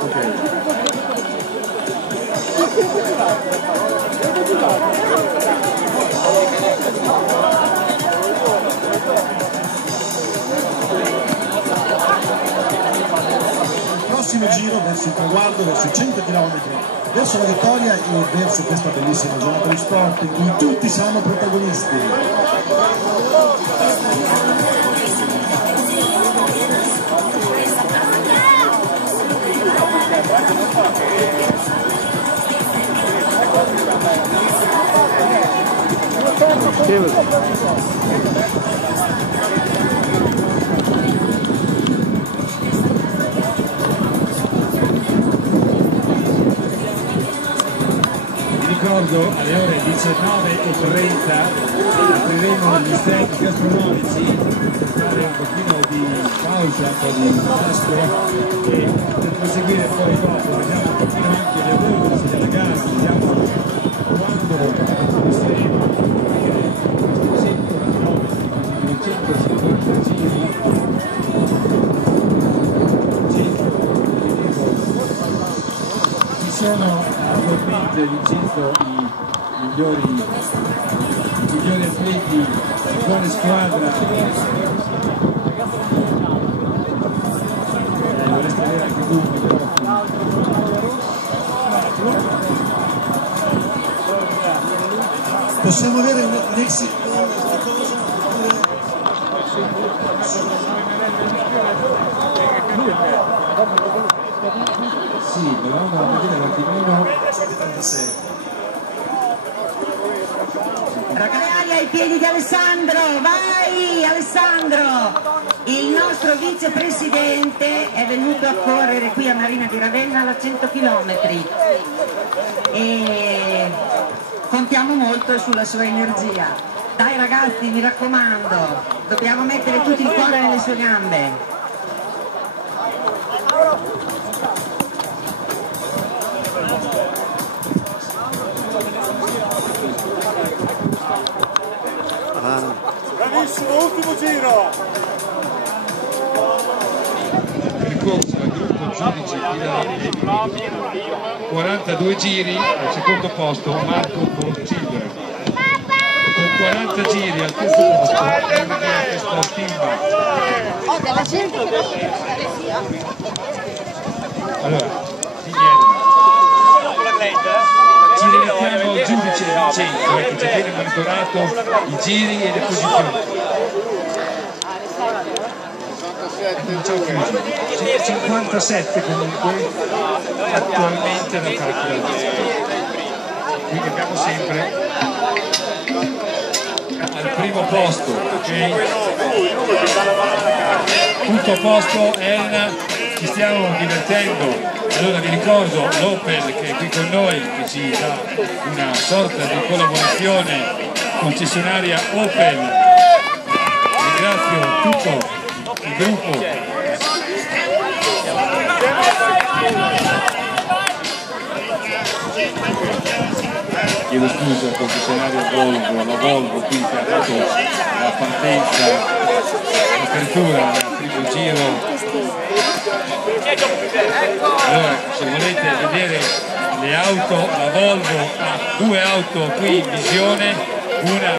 Ok. Prossimo giro verso il traguardo, verso 100 km, verso la vittoria e verso questa bellissima giornata di sport in cui tutti siamo protagonisti. Ricordo alle ore 19:30 apriremo gli stand gastronomici per fare un pochino di pausa, un po' di pasto e per proseguire poi dopo vediamo un pochino anche le evoluzioni della gara, vediamo quando riusciremo a finire 100 km, quindi 250 giri. Ci sono attualmente vincendo i migliori atleti, buone squadra. Vorreste avere anche tu un microfono. Possiamo avere un exit. Sì, però da vedere un attimino. Ragazzi, ai piedi di Alessandro, vai Alessandro! Il nostro vicepresidente è venuto a correre qui a Marina di Ravenna a 100 km e contiamo molto sulla sua energia. Dai ragazzi, mi raccomando, dobbiamo mettere tutti il cuore nelle sue gambe. Bravissimo, ultimo giro! Percorso al gruppo giudice finale, 42 giri, al secondo posto Marco Porcidere, con 40 giri al terzo posto RDF Sportiva. Allora, ci relatiamo al giudice Vincenzo che ci viene monitorato i giri e le posizioni. Ciao chiusi. 57 comunque attualmente da calcolare. Quindi abbiamo sempre al primo posto, ok? Tutto a posto, Elena, ci stiamo divertendo. Allora vi ricordo l'Opel che è qui con noi, che ci dà una sorta di collaborazione, concessionaria Opel. Ringrazio tutto il gruppo. Chiedo scusa al concessionario Volvo, la Volvo qui che ha dato la partenza, l'apertura al primo giro. Allora, se volete vedere le auto, la Volvo ha due auto qui in visione, una